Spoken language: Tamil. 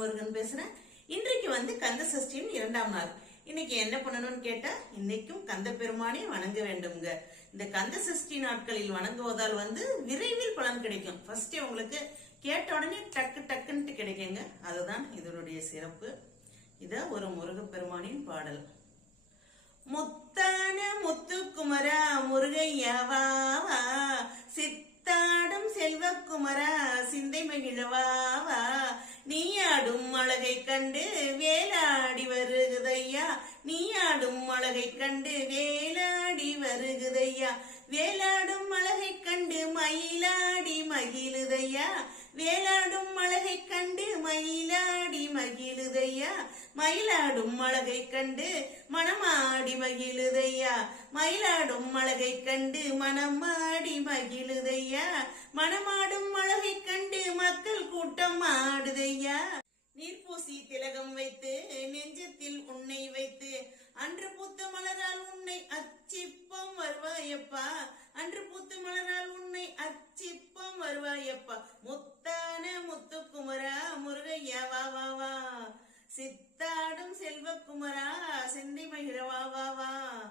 முருகன் பேசுறேன். இன்றைக்கு கந்த சஷ்டியின் 2ஆம் நாள். இன்னைக்கு என்ன பண்ணணும்னு கேட்டா, இன்னைக்கும் கந்த பெருமானை வணங்க வேண்டும்ங்க. இந்த கந்த சஷ்டி நாட்களில் வணங்குவதால் விரைவில் பலன் கிடைக்கும். ஃபர்ஸ்ட் உங்களுக்கு கேட்ட உடனே டக்கு டக்குன்ட்டு கிடைக்குங்க. அதுதான் இதனுடைய சிறப்பு. இத ஒரு முருகப்பெருமானின் பாடல். முத்தான முத்துக்குமரா முருகையாவா, சித்தாடும் செல்வக்குமரா சிந்தை மகிழவாவா, நீயாடும் அழகை கண்டு வேலாடி வருகுதையா, நீயாடும் அழகை கண்டு வேலாடி வருகுதையா, வேலாடும் அழகை கண்டு மயிலாடி மகிழுதையா, வேலாடும் அழகை கண்டு மயிலாடி மகிழுதையா, மயிலாடும் அழகை கண்டு மனமாடி மகிழுதையா, மயிலாடும் அழகை கண்டு மனமாடி மகிழுதையா, மனமாடும் அழகை கண்டு மக்கள் கூட்டம் ஆடுதையா, நீர்பூசி திலகம் வைத்து நெஞ்சத்தில் உன்னை வைத்து அன்று பூத்த மலரால் உன்னை அச்சிப்பம் வருவாயப்பா, அன்று பூத்த மலரால் உன்னை அச்சிப்பம் வருவாயப்பா, முத்தான முத்துக்குமரா முருகையா வா வா வா, சித்தாடும் செல்வக்குமரா செந்தை மகிழ வா வா வா.